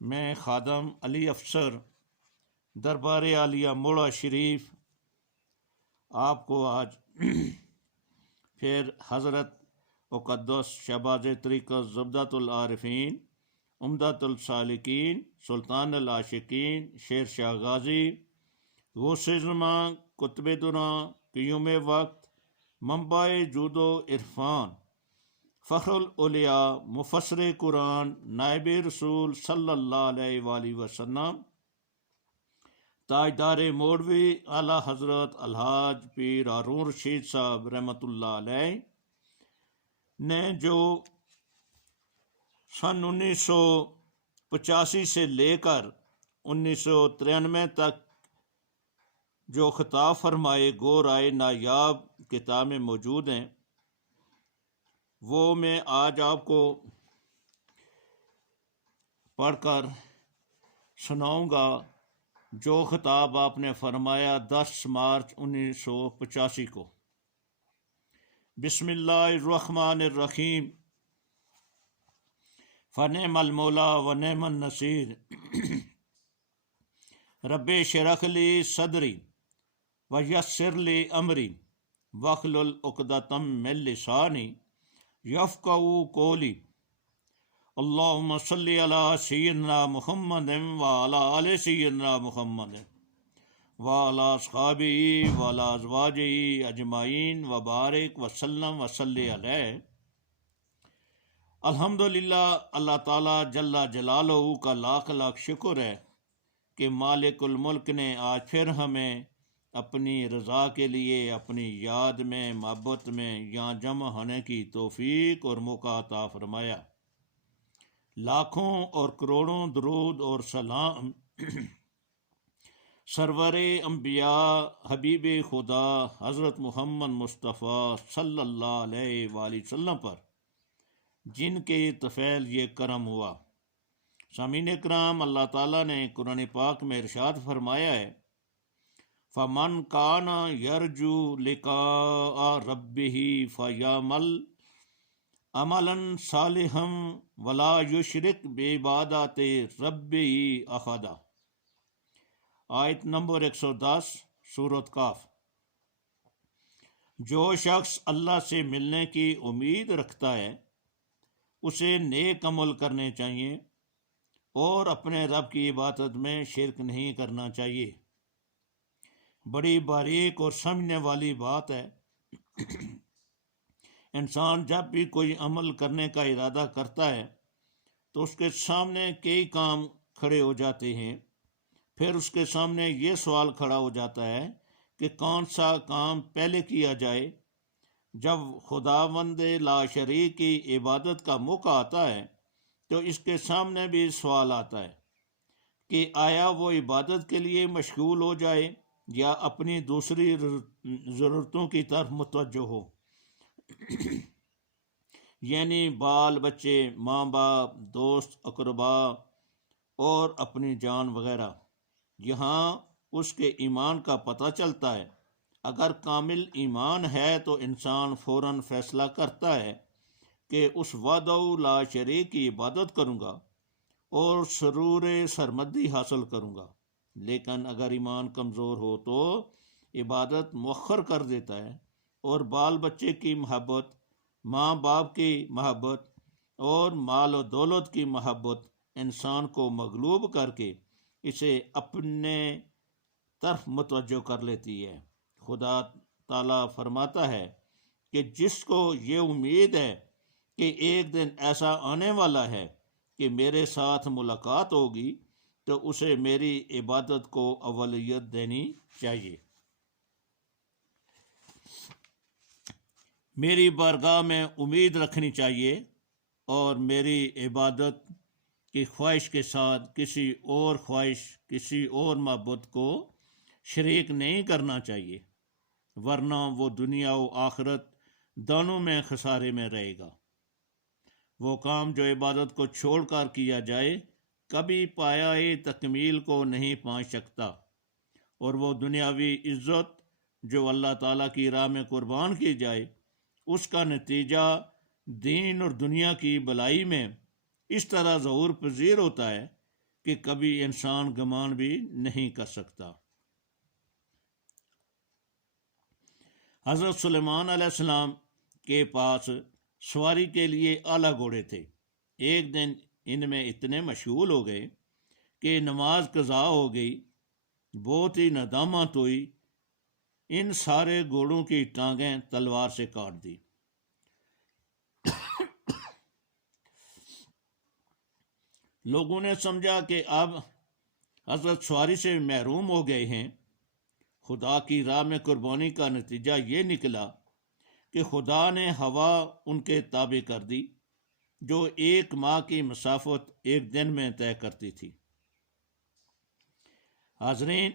میں خادم علی افسر دربار عالیہ موڑا شریف آپ کو آج پھر حضرت مقدس شہباز طریقت زبدۃ العارفین عمدۃ السالکین سلطان العاشقین شیر شاہ غازی غوث زمان قطب دراں قیوم وقت منبع جود و عرفان فخر الاولیاء مفسر قرآن نائب رسول صلی اللہ علیہ وآلہ وسلم تاجدار موڑوی اعلیٰ حضرت الحاج پیر ہارون رشید صاحب رحمۃ اللہ علیہ نے جو سن 1985 سے لے کر 1993 تک جو خطاب فرمائے گو رائے نایاب کتاب میں موجود ہیں، وہ میں آج آپ کو پڑھ کر سناؤں گا۔ جو خطاب آپ نے فرمایا 10 مارچ 1985 کو۔ بسم اللہ الرحمن الرحیم۔ فنعم المولا و نعم النصیر۔ رب اشرح لی صدری ویسر لی امری واحلل عقدۃ من لسانی یفقہوا قولی۔ اللہم صلی علی سیدنا محمد وعلی آل سیدنا محمد وعلی اصحابہ وعلی ازواجہ اجمعین وبارک وسلم وصلی علیہ۔ الحمدللہ، اللہ تعالیٰ جل جلالہ کا لاکھ لاکھ شکر ہے کہ مالک الملک نے آج پھر ہمیں اپنی رضا کے لیے اپنی یاد میں محبت میں یہاں جمع ہونے کی توفیق اور موقع عطا فرمایا۔ لاکھوں اور کروڑوں درود اور سلام سرور انبیاء حبیب خدا حضرت محمد مصطفیٰ صلی اللہ علیہ وآلہ وسلم پر، جن کے طفیل یہ کرم ہوا۔ سامعین اکرام، اللہ تعالیٰ نے قرآن پاک میں ارشاد فرمایا ہے، فَمَنْ كَانَ يَرْجُو لِقَاءَ رَبِّهِ فَيَعْمَلْ عَمَلًا صَالِحًا وَلَا يُشْرِكْ بِعِبَادَةِ رَبِّهِ أَحَدًا۔ آیت نمبر 110 سورۃ قاف۔ جو شخص اللہ سے ملنے کی امید رکھتا ہے اسے نیک عمل کرنے چاہیے اور اپنے رب کی عبادت میں شرک نہیں کرنا چاہیے۔ بڑی باریک اور سمجھنے والی بات ہے۔ انسان جب بھی کوئی عمل کرنے کا ارادہ کرتا ہے تو اس کے سامنے کئی کام کھڑے ہو جاتے ہیں۔ پھر اس کے سامنے یہ سوال کھڑا ہو جاتا ہے کہ کون سا کام پہلے کیا جائے۔ جب خداوند لا شریک کی عبادت کا موقع آتا ہے تو اس کے سامنے بھی سوال آتا ہے کہ آیا وہ عبادت کے لیے مشغول ہو جائے یا اپنی دوسری ضرورتوں کی طرف متوجہ ہو، یعنی بال بچے، ماں باپ، دوست اقربا اور اپنی جان وغیرہ۔ یہاں اس کے ایمان کا پتہ چلتا ہے۔ اگر کامل ایمان ہے تو انسان فوراً فیصلہ کرتا ہے کہ اس وحدہ لا شریک کی عبادت کروں گا اور سرور سرمدی حاصل کروں گا۔ لیکن اگر ایمان کمزور ہو تو عبادت مؤخر کر دیتا ہے اور بال بچے کی محبت، ماں باپ کی محبت اور مال و دولت کی محبت انسان کو مغلوب کر کے اسے اپنے طرف متوجہ کر لیتی ہے۔ خدا تعالیٰ فرماتا ہے کہ جس کو یہ امید ہے کہ ایک دن ایسا آنے والا ہے کہ میرے ساتھ ملاقات ہوگی تو اسے میری عبادت کو اولویت دینی چاہیے۔ میری بارگاہ میں امید رکھنی چاہیے اور میری عبادت کی خواہش کے ساتھ کسی اور خواہش، کسی اور معبود کو شریک نہیں کرنا چاہیے، ورنہ وہ دنیا و آخرت دونوں میں خسارے میں رہے گا۔ وہ کام جو عبادت کو چھوڑ کر کیا جائے کبھی پایۂ تکمیل کو نہیں پہنچ سکتا، اور وہ دنیاوی عزت جو اللہ تعالیٰ کی راہ میں قربان کی جائے اس کا نتیجہ دین اور دنیا کی بلائی میں اس طرح ظہور پذیر ہوتا ہے کہ کبھی انسان گمان بھی نہیں کر سکتا۔ حضرت سلیمان علیہ السلام کے پاس سواری کے لیے اعلیٰ گھوڑے تھے۔ ایک دن ان میں اتنے مشغول ہو گئے کہ نماز قضا ہو گئی، بہت ہی ندامت ہوئی، ان سارے گھوڑوں کی ٹانگیں تلوار سے کاٹ دی۔ لوگوں نے سمجھا کہ اب حضرت سواری سے محروم ہو گئے ہیں۔ خدا کی راہ میں قربانی کا نتیجہ یہ نکلا کہ خدا نے ہوا ان کے تابع کر دی، جو 1 ماہ کی مسافت ایک دن میں طے کرتی تھی۔ حاضرین،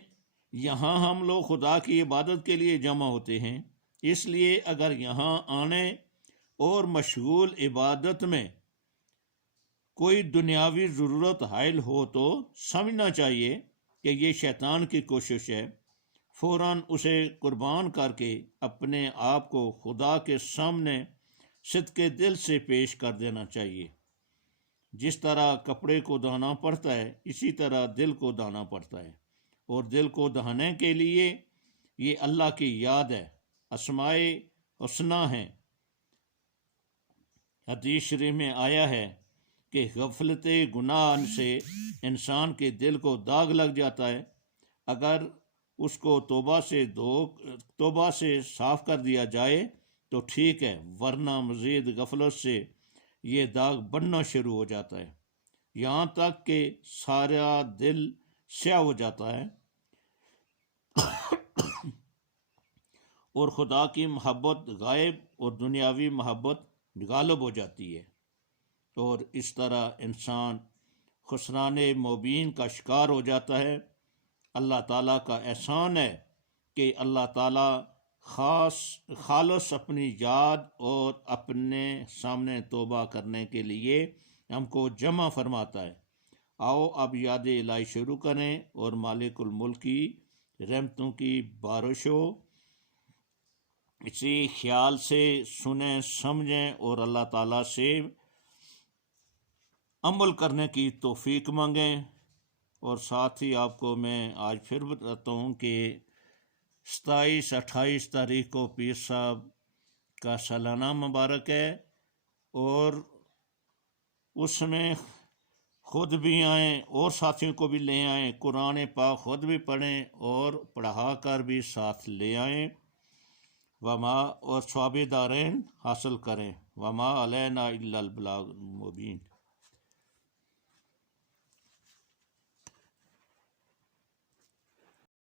یہاں ہم لوگ خدا کی عبادت کے لیے جمع ہوتے ہیں، اس لیے اگر یہاں آنے اور مشغول عبادت میں کوئی دنیاوی ضرورت حائل ہو تو سمجھنا چاہیے کہ یہ شیطان کی کوشش ہے۔ فوراً اسے قربان کر کے اپنے آپ کو خدا کے سامنے صدق دل سے پیش کر دینا چاہیے۔ جس طرح کپڑے کو دھونا پڑتا ہے، اسی طرح دل کو دھونا پڑتا ہے، اور دل کو دہانے کے لیے یہ اللہ کی یاد ہے، اسماء حسنی ہیں۔ حدیث شریف میں آیا ہے کہ غفلت گناہ سے انسان کے دل کو داغ لگ جاتا ہے، اگر اس کو توبہ سے صاف کر دیا جائے تو ٹھیک ہے، ورنہ مزید غفلت سے یہ داغ بڑھنا شروع ہو جاتا ہے، یہاں تک کہ سارا دل سیاہ ہو جاتا ہے اور خدا کی محبت غائب اور دنیاوی محبت غالب ہو جاتی ہے، اور اس طرح انسان خسران مبین کا شکار ہو جاتا ہے۔ اللہ تعالیٰ کا احسان ہے کہ اللہ تعالیٰ خالص اپنی یاد اور اپنے سامنے توبہ کرنے کے لیے ہم کو جمع فرماتا ہے۔ آؤ اب یاد الہی شروع کریں اور مالک الملک کی رحمتوں کی بارش ہو، اسی خیال سے سنیں سمجھیں اور اللہ تعالیٰ سے عمل کرنے کی توفیق مانگیں۔ اور ساتھ ہی آپ کو میں آج پھر بتاتا ہوں کہ 27-28 تاریخ کو پیر صاحب کا سالانہ مبارک ہے، اور اس میں خود بھی آئیں اور ساتھیوں کو بھی لے آئیں، قرآن پاک خود بھی پڑھیں اور پڑھا کر بھی ساتھ لے آئیں، اور ثواب دارین حاصل کریں۔ وما علینا الا البلاغ المبین۔